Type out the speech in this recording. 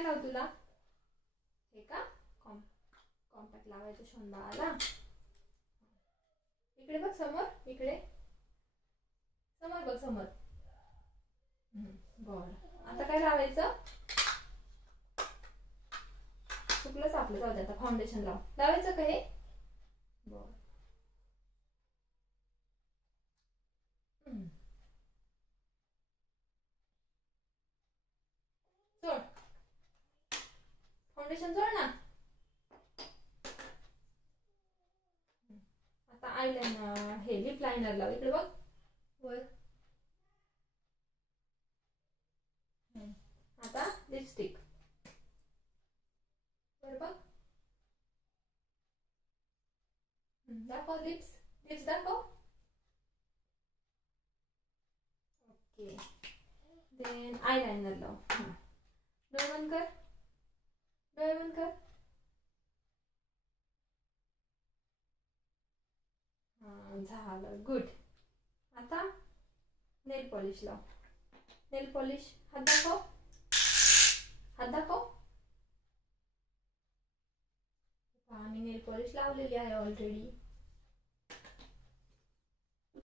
काय लावू तुला? हे का? कॉम्पॅक्ट लावायचं शोन बाळाला. इकडे बघ समोर, इकडे समोर बघ समोर. बरं, आता काय लावायचं? चुकलंच आपलं, जाऊ दे आता फाउंडेशन लावायचं का हे? बरं. सोड फाउंडेशन, सोड ना. आता आयलाइनर, हे लिप लाइनर लाव. इकडे बघ वर. आता लिपस्टिक वर बघ. दाखव लिप्स दाखव. ओके, देन आयलाइनर लाव. डोळे बंद कर, डोळे बंद कर. झालं, गुड. आता नेल पॉलिश लाव. नेल पॉलिश, हात दाखव, हात दाखव. मी नेल पॉलिश लावलेली आहे ऑलरेडी.